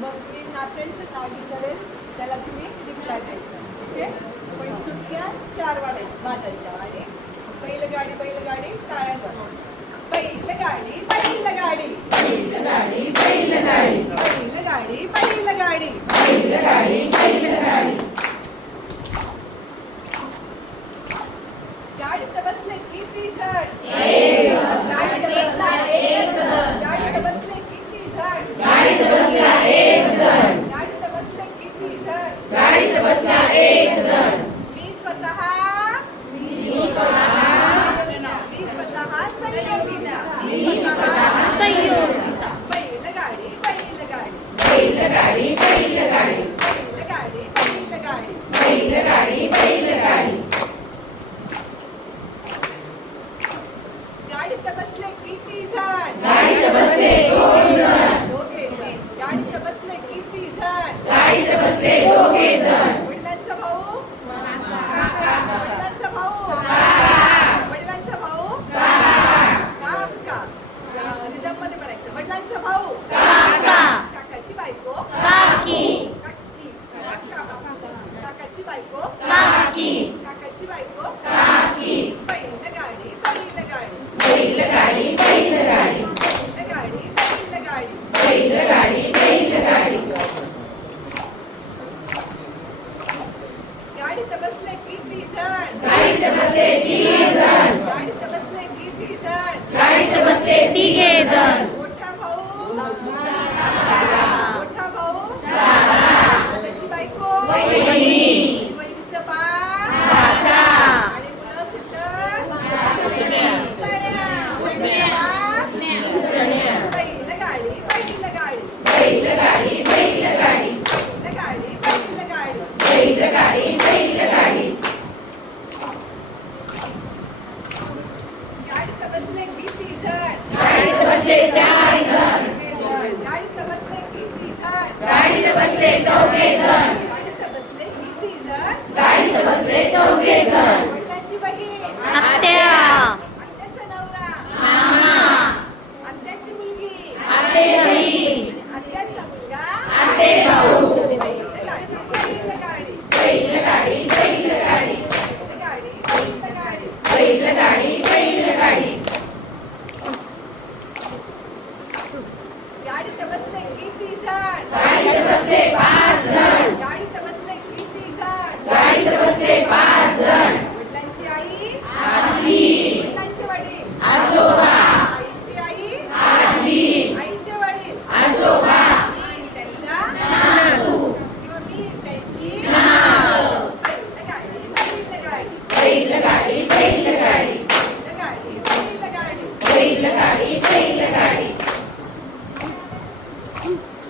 मग मी नात्यांचं नाव विचारेल त्याला तुम्ही रिप्लाय द्यायचं ओके? पण चुटक्या चार वाढाय वाजायच्या आणि बैलगाडी बैलगाडी टाळ्यांवर. बैलगाडी बैलगाडी. बैलगाडी बैलगाडी. बैलगाडी बैलगाडी. बैलगाडी बैलगाडी. गाडीत बसले किती जण गाडीत बसले किती जण गाडीत കൈയില്ല കാടി കൈയില്ല काकी. काकाची बायको. काकी. बैलगाडी बैलगाडी बैलगाडी बैलगाडी बैलगाडी बैलगाडी बैलगाडी बैलगाडी गाडीत बसले किती जण गाडीत बसले तीन जण गाडीत बसले किती जण गाडीत बसले तिघे जण मोठा भाऊ. मोठा भाऊ. बायको. बहिणी It's okay, son. गाडीत बसले किती जण गाडीत बसले पाच जण. गाडीत बसले किती जण गाडीत बसले पाच जण. वडिलांची आई. आजी. वडिलांचे वडील. आजोबा. आईची आई. आजी. आईचे वडील. आजोबा. मी त्यांचा नातू किंवा मी त्यांची नाव बैलगाडी. बैलगाडी. बैलगाडी. Ooh.